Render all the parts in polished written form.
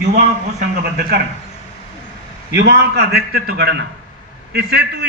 युवाओं को संघबद्ध करना, युवाओं का व्यक्तित्व गढ़ना। इस हेतु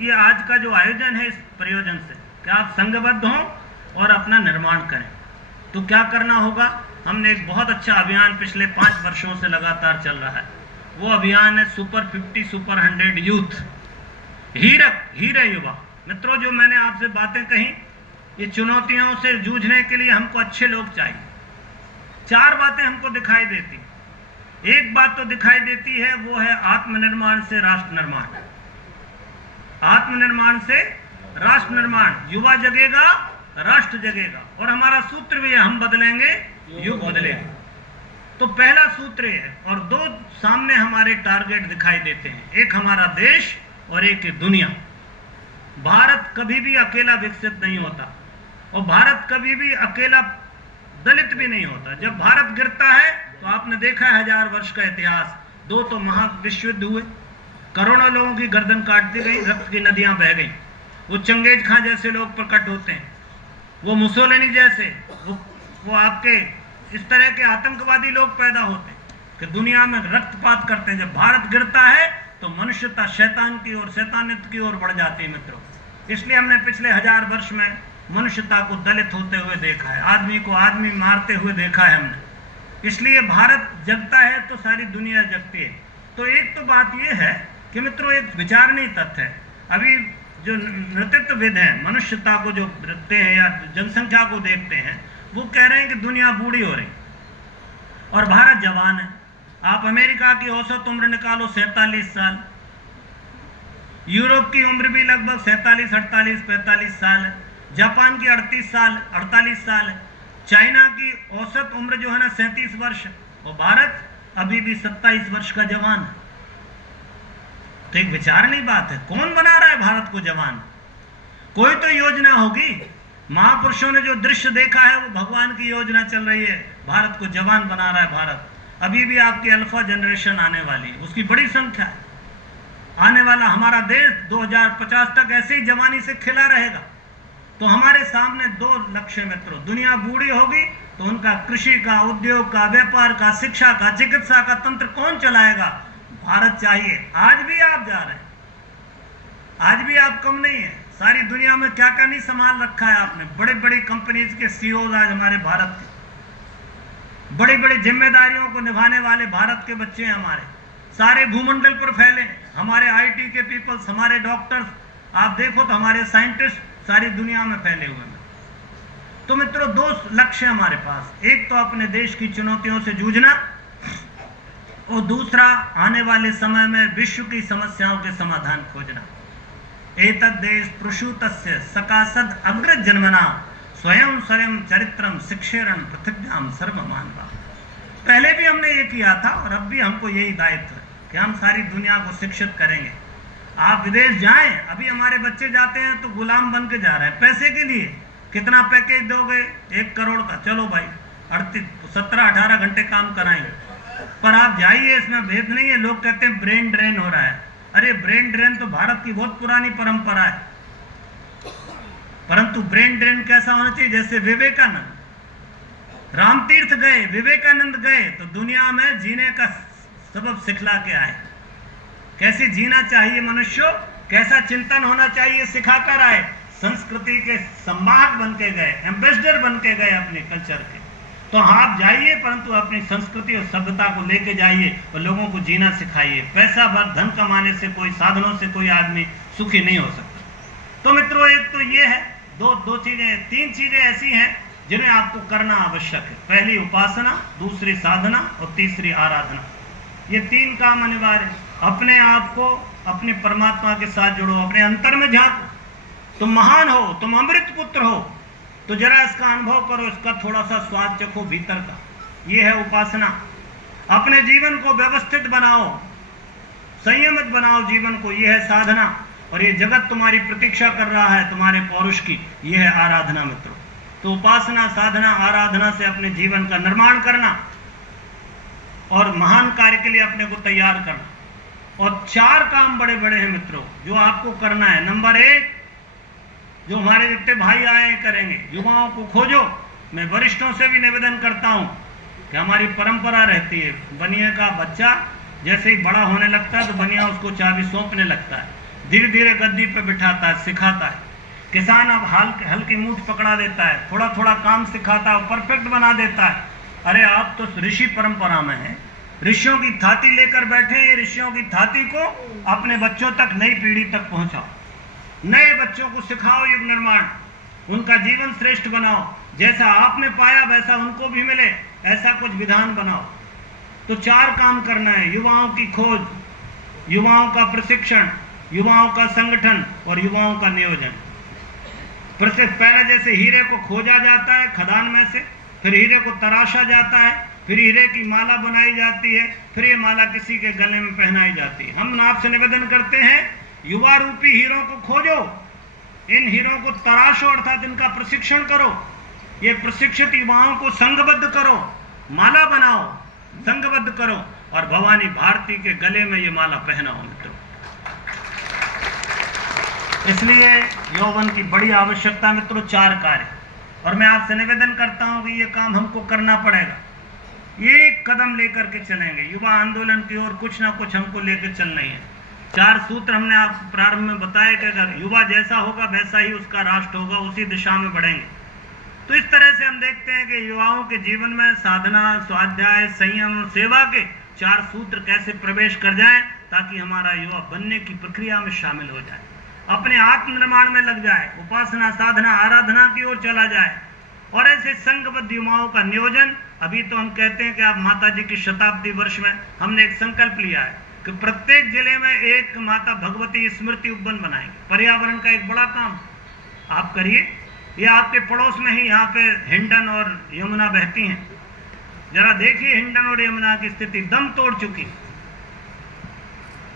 ये आज का जो आयोजन है, इस प्रयोजन से कि आप संघबद्ध हों और अपना निर्माण करें। तो क्या करना होगा? हमने एक बहुत अच्छा अभियान पिछले 5 वर्षों से लगातार चल रहा है। वो अभियान है सुपर 50 सुपर 100 यूथ, हीरे युवा। मित्रों, जो मैंने आपसे बातें कही, ये चुनौतियों से जूझने के लिए हमको अच्छे लोग चाहिए। 4 बातें हमको दिखाई देती। एक बात तो दिखाई देती है, वो है आत्मनिर्माण से राष्ट्र निर्माण। आत्मनिर्माण से राष्ट्र निर्माण। युवा जगेगा, राष्ट्र जगेगा। और हमारा सूत्र भी है, हम बदलेंगे, युग बदलेगा। तो पहला सूत्र है, और 2 सामने हमारे टारगेट दिखाई देते हैं, एक हमारा देश और एक दुनिया। भारत कभी भी अकेला विकसित नहीं होता, और भारत कभी भी अकेला दलित भी नहीं होता। जब भारत गिरता है तो आपने देखा है 1000 वर्ष का इतिहास, 2 तो महाविश्व युद्ध हुए, करोड़ों लोगों की गर्दन काट दी गई, रक्त की नदियां बह गई। वो चंगेज खां जैसे लोग प्रकट होते हैं, वो मुसोलिनी जैसे, वो आपके इस तरह के आतंकवादी लोग पैदा होते हैं कि दुनिया में रक्तपात करते हैं। जब भारत गिरता है तो मनुष्यता शैतान की ओर, शैतानियत की ओर बढ़ जाती है मित्रों। इसलिए हमने पिछले 1000 वर्ष में मनुष्यता को दलित होते हुए देखा है, आदमी को आदमी मारते हुए देखा है हमने। इसलिए भारत जगता है तो सारी दुनिया जगती है। तो एक तो बात यह है कि मित्रों, एक विचारणीय तथ्य है। अभी जो नेतृत्वविद हैं, मनुष्यता को जो रखते हैं या जनसंख्या को देखते हैं, वो कह रहे हैं कि दुनिया बूढ़ी हो रही और भारत जवान है। आप अमेरिका की औसत उम्र निकालो, 47 साल। यूरोप की उम्र भी लगभग 47, 48, 45 साल है। जापान की 48 साल है। चाइना की औसत उम्र जो है ना 37 वर्ष है, और भारत अभी भी 27 वर्ष का जवान है। तो एक विचारणीय बात है, कौन बना रहा है भारत को जवान? कोई तो योजना होगी। महापुरुषों ने जो दृश्य देखा है, वो भगवान की योजना चल रही है, भारत को जवान बना रहा है भारत। अभी भी आपकी अल्फा जनरेशन आने वाली है, उसकी बड़ी संख्या है। आने वाला हमारा देश 2050 तक ऐसे ही जवानी से खिला रहेगा। तो हमारे सामने 2 लक्ष्य मित्रों, दुनिया बूढ़ी होगी तो उनका कृषि का, उद्योग का, व्यापार का, शिक्षा का, चिकित्सा का तंत्र कौन चलाएगा? भारत चाहिए। आज भी आप जा रहे हैं, आज भी आप कम नहीं है। सारी दुनिया में क्या क्या नहीं संभाल रखा है आपने। बड़े बड़ी कंपनीज के सीईओ आज हमारे भारत के, बड़ी बड़ी जिम्मेदारियों को निभाने वाले भारत के बच्चे हैं हमारे। सारे भूमंडल पर फैले हैं हमारे आईटी के पीपल्स, हमारे डॉक्टर्स, आप देखो तो हमारे साइंटिस्ट सारी दुनिया में फैले हुए हैं। तो मित्रों, 2 लक्ष्य हमारे पास, एक तो अपने देश की चुनौतियों से जूझना, और दूसरा आने वाले समय में विश्व की समस्याओं के समाधान खोजना। एतद् देश प्रसूतस्य सकाशद अग्र जन्मना स्वयं स्वयं चरित्रम शिक्षेरन पृथ्व्याम सर्वमानवा। पहले भी हमने ये किया था और अब भी हमको यही दायित्व है कि हम सारी दुनिया को शिक्षित करेंगे। आप विदेश जाएं, अभी हमारे बच्चे जाते हैं तो गुलाम बन के जा रहे हैं पैसे के लिए। कितना पैकेज दोगे? 1 करोड़ का। चलो भाई, 17-18 घंटे काम कराएंगे। पर आप जाइए, इसमें भेद नहीं है। लोग कहते हैं ब्रेन ड्रेन हो रहा है। अरे ब्रेन ड्रेन तो भारत की बहुत पुरानी परंपरा है, परंतु ब्रेन ड्रेन कैसा होना चाहिए? जैसे विवेकानंद, रामतीर्थ गए, विवेकानंद गए तो दुनिया में जीने का सबब सिखला के आए। कैसे जीना चाहिए मनुष्य, कैसा चिंतन होना चाहिए सिखाकर आए। संस्कृति के संवाहक बन के गए, एम्बेसडर बन के गए अपने कल्चर के। तो आप जाइए, परंतु अपनी संस्कृति और सभ्यता को लेके जाइए और लोगों को जीना सिखाइए। पैसा भर धन कमाने से, कोई साधनों से कोई आदमी सुखी नहीं हो सकता। तो मित्रों, एक तो ये है, दो चीजें, 3 चीजें ऐसी हैं जिन्हें आपको करना आवश्यक है। पहली उपासना, दूसरी साधना और तीसरी आराधना। ये 3 काम अनिवार्य है। अपने आप को अपने परमात्मा के साथ जोड़ो, अपने अंतर में झांको। तुम महान हो, तुम अमृत पुत्र हो, तो जरा इसका अनुभव करो, इसका थोड़ा सा स्वाद चखो भीतर का। ये है उपासना। अपने जीवन को व्यवस्थित बनाओ, संयमित बनाओ जीवन को, ये है साधना। और ये जगत तुम्हारी प्रतीक्षा कर रहा है तुम्हारे पौरुष की, ये है आराधना मित्रों। तो उपासना, साधना, आराधना से अपने जीवन का निर्माण करना और महान कार्य के लिए अपने को तैयार करना। और 4 काम बड़े बड़े हैं मित्रों जो आपको करना है। नंबर 1, जो हमारे जितने भाई आए करेंगे, युवाओं को खोजो। मैं वरिष्ठों से भी निवेदन करता हूं कि हमारी परंपरा रहती है, बनिया का बच्चा जैसे ही बड़ा होने लगता है तो बनिया उसको चाबी सौंपने लगता है, धीरे धीरे गद्दी पे बिठाता है, सिखाता है। किसान अब हल्की मूठ पकड़ा देता है, थोड़ा थोड़ा काम सिखाता है, परफेक्ट बना देता है। अरे आप तो ऋषि परंपरा में हैं, ऋषियों की थाती लेकर बैठे, ये ऋषियों की थाती को अपने बच्चों तक, नई पीढ़ी तक पहुंचाओ, नए बच्चों को सिखाओ युग निर्माण, उनका जीवन श्रेष्ठ बनाओ, जैसा आपने पाया वैसा उनको भी मिले, ऐसा कुछ विधान बनाओ। तो 4 काम करना है, युवाओं की खोज, युवाओं का प्रशिक्षण, युवाओं का संगठन और युवाओं का नियोजन। पहले जैसे हीरे को खोजा जाता है खदान में से, फिर हीरे को तराशा जाता है, फिर हीरे की माला बनाई जाती है, फिर ये माला किसी के गले में पहनाई जाती है। हम आपसे निवेदन करते हैं, युवा रूपी हीरों को खोजो, इन हीरों को तराशो, अर्थात इनका प्रशिक्षण करो, ये प्रशिक्षित युवाओं को संघबद्ध करो, माला बनाओ, संघबद्ध करो और भवानी भारती के गले में ये माला पहनाओ मित्रों। इसलिए यौवन की बड़ी आवश्यकता मित्रों, 4 कार्य, और मैं आपसे निवेदन करता हूं कि ये काम हमको करना पड़ेगा। ये कदम लेकर के चलेंगे युवा आंदोलन की ओर, कुछ ना कुछ हमको लेकर चलना ही है। 4 सूत्र हमने आपको प्रारंभ में बताया कि अगर युवा जैसा होगा वैसा ही उसका राष्ट्र होगा, उसी दिशा में बढ़ेंगे। तो इस तरह से हम देखते हैं कि युवाओं के जीवन में साधना, स्वाध्याय, संयम और सेवा के 4 सूत्र कैसे प्रवेश कर जाएं, ताकि हमारा युवा बनने की प्रक्रिया में शामिल हो जाए, अपने आत्मनिर्माण में लग जाए, उपासना, साधना, आराधना की ओर चला जाए। और ऐसे संघबद्ध युवाओं का नियोजन, अभी तो हम कहते हैं कि आप माता जी की शताब्दी वर्ष में हमने एक संकल्प लिया है कि प्रत्येक जिले में एक माता भगवती स्मृति उपवन बनाएंगे। पर्यावरण का एक बड़ा काम आप करिए। ये आपके पड़ोस में ही यहाँ पे हिंडन और यमुना बहती हैं, जरा देखिए हिंडन और यमुना की स्थिति दम तोड़ चुकी।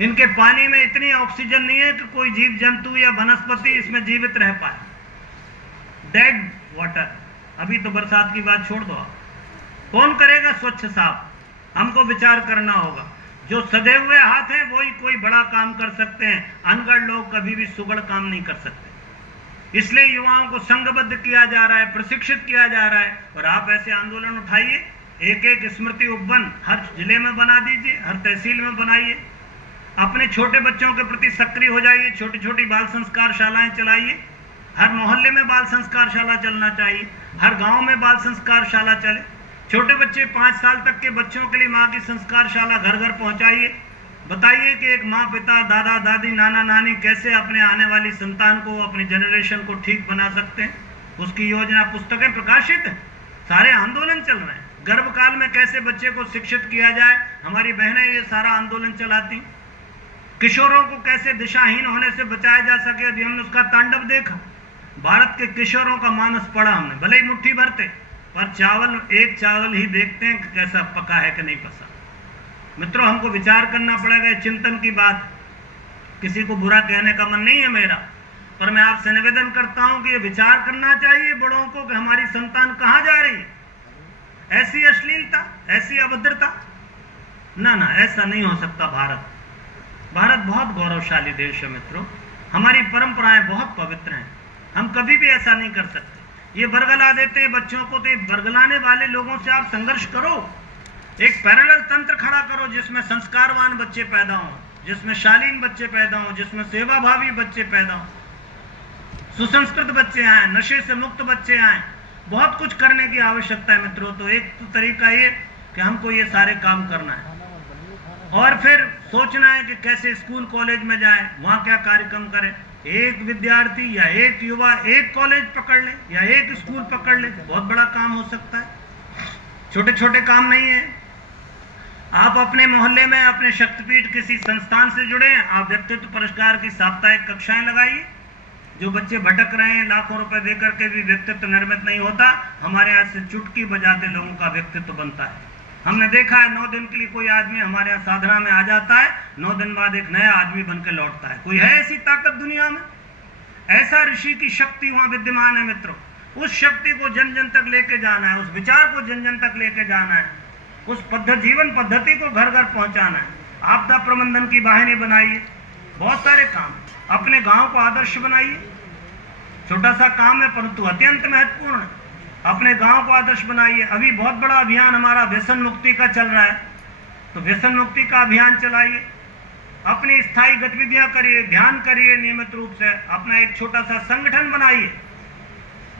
इनके पानी में इतनी ऑक्सीजन नहीं है कि कोई जीव जंतु या वनस्पति इसमें जीवित रह पाए, डेड वाटर। अभी तो बरसात की बात छोड़ दो, कौन करेगा स्वच्छ साफ? हमको विचार करना होगा। जो सधे हुए हाथ हैं वही कोई बड़ा काम कर सकते हैं, अनगढ़ लोग कभी भी सुगढ़ काम नहीं कर सकते। इसलिए युवाओं को संघबद्ध किया जा रहा है, प्रशिक्षित किया जा रहा है। और आप ऐसे आंदोलन उठाइए, एक एक स्मृति उपवन हर जिले में बना दीजिए, हर तहसील में बनाइए, अपने छोटे बच्चों के प्रति सक्रिय हो जाइए, छोटी छोटी बाल संस्कार शालाएं चलाइए, हर मोहल्ले में बाल संस्कार शाला चलना चाहिए, हर गांव में बाल संस्कार शाला चले। छोटे बच्चे 5 साल तक के बच्चों के लिए माँ की संस्कार शाला घर घर पहुंचाइए। बताइए कि एक माँ, पिता, दादा, दादी, नाना, नानी कैसे अपने आने वाली संतान को, अपनी जनरेशन को ठीक बना सकते हैं, उसकी योजना, पुस्तकें प्रकाशित हैं, सारे आंदोलन चल रहे हैं। गर्भकाल में कैसे बच्चे को शिक्षित किया जाए, हमारी बहनें ये सारा आंदोलन चलाती। किशोरों को कैसे दिशाहीन होने से बचाया जा सके, अभी हमने उसका तांडव देखा। भारत के किशोरों का मानस पढ़ा हमने, भले ही मुट्ठी भरते, पर चावल ही देखते हैं कि कैसा पका है कि नहीं पसा। मित्रों, हमको विचार करना पड़ेगा, चिंतन की बात, किसी को बुरा कहने का मन नहीं है मेरा, पर मैं आपसे निवेदन करता हूं कि ये विचार करना चाहिए बड़ों को कि हमारी संतान कहां जा रही है। ऐसी अश्लीलता, ऐसी अभद्रता, ना, ऐसा नहीं हो सकता। भारत बहुत गौरवशाली देश है मित्रों, हमारी परंपराएं बहुत पवित्र हैं, हम कभी भी ऐसा नहीं कर सकते। ये बरगला देते हैं बच्चों को, तो बरगलाने वाले लोगों से आप संघर्ष करो, एक पैरेलल तंत्र खड़ा करो जिसमें संस्कारवान बच्चे पैदा हों, जिसमें शालीन बच्चे पैदा हों, जिसमें सेवाभावी बच्चे पैदा हों, सुसंस्कृत बच्चे आए, नशे से मुक्त बच्चे आए। बहुत कुछ करने की आवश्यकता है मित्रों। तो एक तो तरीका ये कि हमको ये सारे काम करना है, और फिर सोचना है कि कैसे स्कूल कॉलेज में जाए, वहाँ क्या कार्यक्रम करें। एक विद्यार्थी या एक युवा एक कॉलेज पकड़ ले या एक स्कूल पकड़ ले, बहुत बड़ा काम हो सकता है, छोटे छोटे काम नहीं है। आप अपने मोहल्ले में अपने शक्तिपीठ किसी संस्थान से जुड़े, आप व्यक्तित्व पुरस्कार की साप्ताहिक कक्षाएं लगाइए। जो बच्चे भटक रहे हैं, लाखों रुपए देकर के भी व्यक्तित्व निर्मित नहीं होता, हमारे यहाँ से चुटकी बजाते लोगों का व्यक्तित्व बनता है। हमने देखा है 9 दिन के लिए कोई आदमी हमारे यहाँ साधना में आ जाता है, 9 दिन बाद एक नया आदमी बन के लौटता है। कोई है ऐसी ताकत दुनिया में? ऐसा ऋषि की शक्ति वहां विद्यमान है मित्रों। उस शक्ति को जन जन तक लेके जाना है, उस विचार को जन जन तक लेके जाना है, उस जीवन पद्धति को घर घर पहुंचाना है। आपदा प्रबंधन की वाहिनी बनाइए, बहुत सारे काम, अपने गांव को आदर्श बनाइए। छोटा सा काम है परंतु अत्यंत महत्वपूर्ण है। अपने गांव को आदर्श बनाइए। अभी बहुत बड़ा अभियान हमारा व्यसन मुक्ति का चल रहा है, तो व्यसन मुक्ति का अभियान चलाइए। अपनी स्थायी गतिविधियां करिए, ध्यान करिए नियमित रूप से। अपना एक छोटा सा संगठन बनाइए।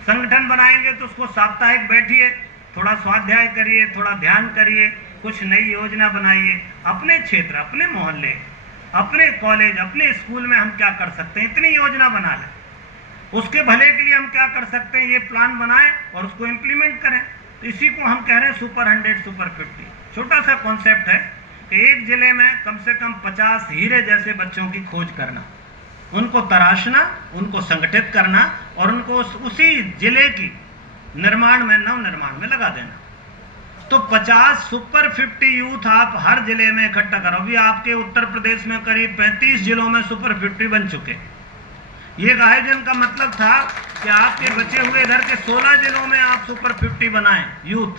संगठन बनाएंगे तो उसको साप्ताहिक बैठिए, थोड़ा स्वाध्याय करिए, थोड़ा ध्यान करिए, कुछ नई योजना बनाइए। अपने क्षेत्र, अपने मोहल्ले, अपने कॉलेज, अपने स्कूल में हम क्या कर सकते हैं, इतनी योजना बना लें। उसके भले के लिए हम क्या कर सकते हैं, ये प्लान बनाएं और उसको इम्प्लीमेंट करें। तो इसी को हम कह रहे हैं सुपर 100 सुपर 50। छोटा सा कॉन्सेप्ट है कि एक जिले में कम से कम 50 हीरे जैसे बच्चों की खोज करना, उनको तराशना, उनको संगठित करना और उनको उसी जिले की निर्माण में, नव निर्माण में लगा देना। तो 50 सुपर 50 यूथ आप हर जिले में इकट्ठा करो। अभी आपके उत्तर प्रदेश में करीब 35 जिलों में सुपर 50 बन चुके। ये आयोजन का मतलब था कि आपके बचे हुए इधर के 16 जिलों में आप सुपर 50 बनाएं यूथ।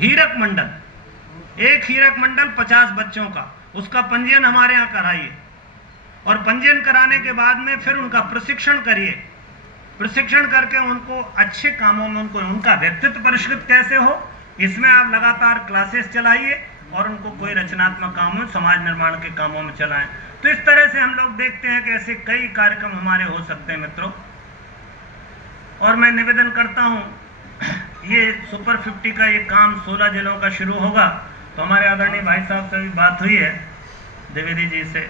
हीरक मंडल, एक हीरक मंडल 50 बच्चों का, उसका पंजीयन हमारे यहाँ कराइए और पंजीयन कराने के बाद में फिर उनका प्रशिक्षण करिए। प्रशिक्षण करके उनको अच्छे कामों में, उनका व्यक्तित्व परिष्कृत कैसे हो, इसमें आप लगातार क्लासेस चलाइए और उनको कोई रचनात्मक कामों, समाज निर्माण के कामों में चलाएं। तो इस तरह से हम लोग देखते हैं कि ऐसे कई कार्यक्रम हमारे हो सकते हैं मित्रों। और मैं निवेदन करता हूं, ये सुपर 50 का ये काम 16 जिलों का शुरू होगा। तो हमारे आदरणीय भाई साहब से भी बात हुई है, द्विवेदी जी से,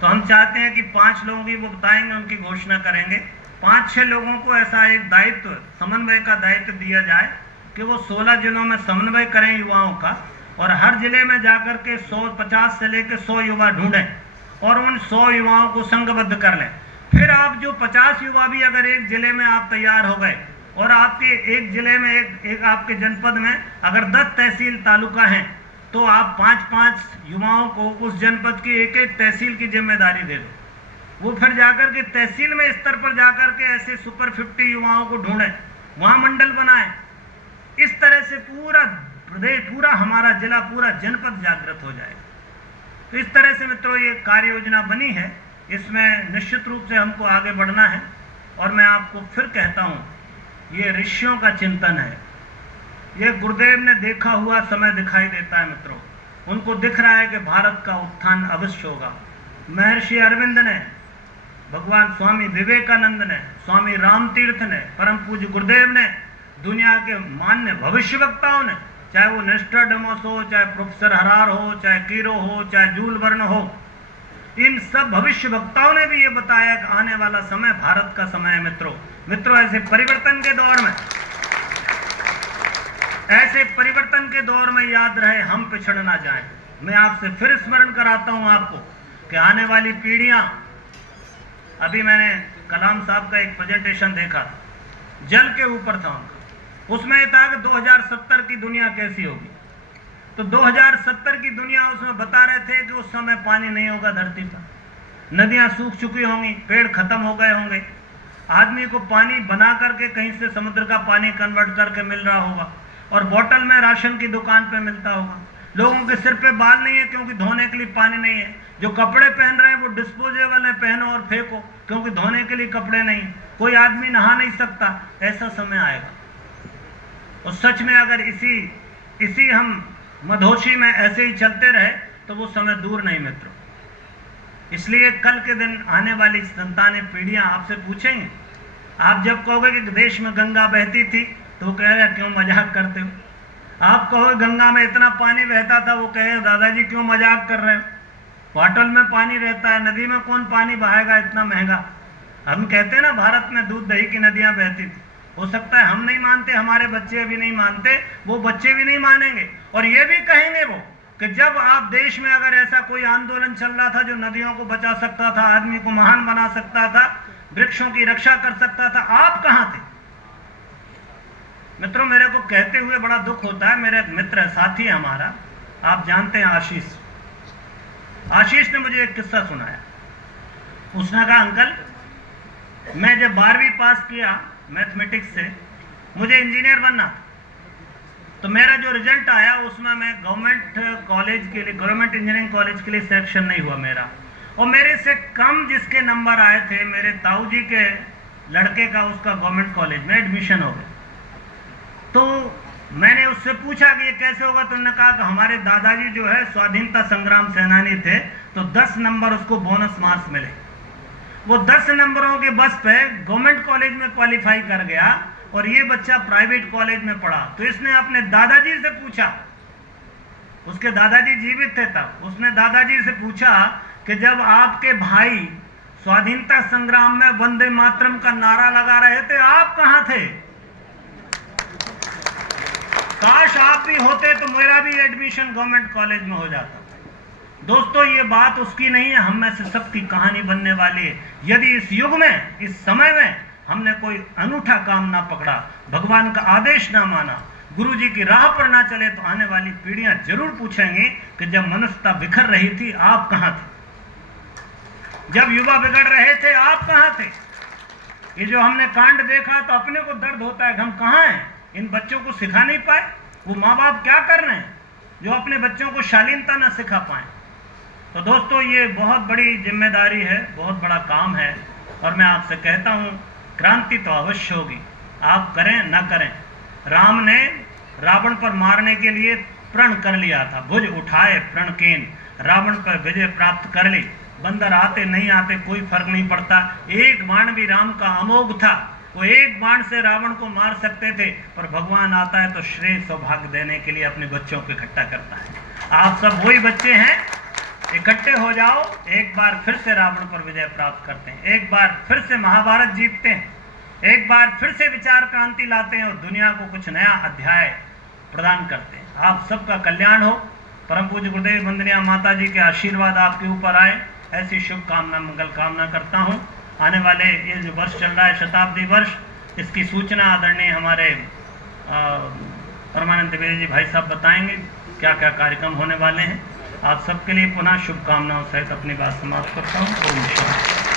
तो हम चाहते हैं कि 5 लोगों की वो बताएंगे, उनकी घोषणा करेंगे। 5-6 लोगों को ऐसा एक दायित्व, समन्वय का दायित्व दिया जाए कि वो 16 जिलों में समन्वय करें युवाओं का, और हर जिले में जाकर के 150 से लेकर 100 युवा ढूंढें और उन 100 युवाओं को संघबद्ध कर लें। फिर आप जो 50 युवा भी अगर एक जिले में आप तैयार हो गए और आपके एक जिले में, एक आपके जनपद में अगर 10 तहसील तालुका हैं, तो आप 5-5 युवाओं को उस जनपद की एक-एक तहसील की जिम्मेदारी दे दो। वो फिर जाकर के तहसील में स्तर पर जाकर के ऐसे सुपर 50 युवाओं को ढूंढें, वहां मंडल बनाएं। इस तरह से पूरा प्रदेश, पूरा हमारा जिला, पूरा जनपद जागृत हो जाएगा। तो इस तरह से मित्रों ये कार्य योजना बनी है। इसमें निश्चित रूप से हमको आगे बढ़ना है। और मैं आपको फिर कहता हूं, ये ऋषियों का चिंतन है। ये गुरुदेव ने देखा हुआ समय दिखाई देता है मित्रों। उनको दिख रहा है कि भारत का उत्थान अवश्य होगा। महर्षि अरविंद ने, भगवान स्वामी विवेकानंद ने, स्वामी रामतीर्थ ने, परम पूज्य गुरुदेव ने, दुनिया के मान्य भविष्य वक्ताओं ने, चाहे वो नोस्ट्राडामस हो, चाहे प्रोफेसर हरार हो, चाहे कीरो हो, चाहे जूल वर्न हो, इन सब भविष्य वक्ताओं ने भी ये बताया कि आने वाला समय भारत का समय है मित्रों। ऐसे परिवर्तन के दौर में याद रहे, हम पिछड़ ना जाएं। मैं आपसे फिर स्मरण कराता हूं आपको कि आने वाली पीढ़ियां, अभी मैंने कलाम साहब का एक प्रेजेंटेशन देखा, जल के ऊपर था उनका, उसमें यह था कि 2070 की दुनिया कैसी होगी। तो 2070 की दुनिया उसमें बता रहे थे कि उस समय पानी नहीं होगा धरती पर, नदियां सूख चुकी होंगी, पेड़ खत्म हो गए होंगे, आदमी को पानी बना करके कहीं से समुद्र का पानी कन्वर्ट करके मिल रहा होगा, और बोतल में राशन की दुकान पे मिलता होगा। लोगों के सिर पे बाल नहीं है क्योंकि धोने के लिए पानी नहीं है। जो कपड़े पहन रहे हैं वो डिस्पोजेबल है, पहनो और फेंको, क्योंकि धोने के लिए कपड़े नहीं। कोई आदमी नहा नहीं सकता। ऐसा समय आएगा। और सच में अगर इसी हम मधोशी में ऐसे ही चलते रहे तो वो समय दूर नहीं मित्रों। इसलिए कल के दिन आने वाली संतानें, पीढ़ियां आपसे पूछेंगे। आप जब कहोगे कि देश में गंगा बहती थी तो वो कहेगा क्यों मजाक करते हो। आप कहोगे गंगा में इतना पानी बहता था, वो कहेगा दादाजी क्यों मजाक कर रहे हो, बॉटल में पानी रहता है, नदी में कौन पानी बहाएगा इतना महंगा। हम कहते हैं ना भारत में दूध दही की नदियां बहती थी। हो सकता है हम नहीं मानते, हमारे बच्चे अभी नहीं मानते, वो बच्चे भी नहीं मानेंगे। और ये भी कहेंगे वो कि जब आप देश में अगर ऐसा कोई आंदोलन चल रहा था जो नदियों को बचा सकता था, आदमी को महान बना सकता था, वृक्षों की रक्षा कर सकता था, आप कहां थे मित्रों। मेरे को कहते हुए बड़ा दुख होता है। मेरे मित्र है, साथी है हमारा, आप जानते हैं आशीष ने मुझे एक किस्सा सुनाया। उसने कहा अंकल, मैं जब 12वीं पास किया मैथमेटिक्स से, मुझे इंजीनियर बनना, तो मेरा जो रिजल्ट आया उसमें मैं गवर्नमेंट इंजीनियरिंग कॉलेज के लिए सिलेक्शन नहीं हुआ मेरा। और मेरे से कम जिसके नंबर आए थे, मेरे ताऊ जी के लड़के का, उसका गवर्नमेंट कॉलेज में एडमिशन हो गया। तो मैंने उससे पूछा कि ये कैसे होगा, तो उन्होंने कहा कि हमारे दादाजी जो है स्वाधीनता संग्राम सेनानी थे, तो 10 नंबर उसको बोनस मार्क्स मिले। वो 10 नंबरों के बस पे गवर्नमेंट कॉलेज में क्वालिफाई कर गया और ये बच्चा प्राइवेट कॉलेज में पढ़ा। तो इसने अपने दादाजी से पूछा, उसके दादाजी जीवित थे तब, उसने दादाजी से पूछा कि जब आपके भाई स्वाधीनता संग्राम में वंदे मातरम का नारा लगा रहे थे, आप कहां थे? काश आप भी होते तो मेरा भी एडमिशन गवर्नमेंट कॉलेज में हो जाता। दोस्तों, ये बात उसकी नहीं है, हम में से सबकी कहानी बनने वाली है। यदि इस युग में, इस समय में हमने कोई अनूठा काम ना पकड़ा, भगवान का आदेश ना माना, गुरु जी की राह पर ना चले, तो आने वाली पीढ़ियां जरूर पूछेंगी कि जब मनुष्यता बिखर रही थी आप कहां थे? जब युवा बिगड़ रहे थे आप कहां थे? ये जो हमने कांड देखा तो अपने को दर्द होता है कि हम कहां हैं? इन बच्चों को सिखा नहीं पाए। वो माँ बाप क्या कर रहे हैं जो अपने बच्चों को शालीनता ना सिखा पाए? तो दोस्तों, ये बहुत बड़ी जिम्मेदारी है, बहुत बड़ा काम है, और मैं आपसे कहता हूं क्रांति तो अवश्य होगी, आप करें ना करें। राम ने रावण पर मारने के लिए प्रण कर लिया था, भुज उठाए प्रणकेन, रावण पर विजय प्राप्त कर ली। बंदर आते नहीं आते कोई फर्क नहीं पड़ता, एक बाण भी राम का अमोघ था, वो एक बाण से रावण को मार सकते थे, पर भगवान आता है तो श्रेय सौभाग्य देने के लिए अपने बच्चों को इकट्ठा करता है। आप सब वही बच्चे हैं, इकट्ठे हो जाओ, एक बार फिर से रावण पर विजय प्राप्त करते हैं, एक बार फिर से महाभारत जीतते हैं, एक बार फिर से विचार क्रांति लाते हैं और दुनिया को कुछ नया अध्याय प्रदान करते हैं। आप सबका कल्याण हो। परम पूज्य गुरुदेव वंदनीय माता जी के आशीर्वाद आपके ऊपर आए, ऐसी शुभकामना मंगल कामना करता हूँ। आने वाले ये जो वर्ष चल रहा है, शताब्दी वर्ष, इसकी सूचना आदरणीय हमारे परमानंद द्विवेदी जी भाई साहब बताएंगे क्या क्या कार्यक्रम होने वाले हैं। आप सबके लिए पुनः शुभकामनाओं सहित अपनी बात समाप्त करता हूँ। ओम शांति।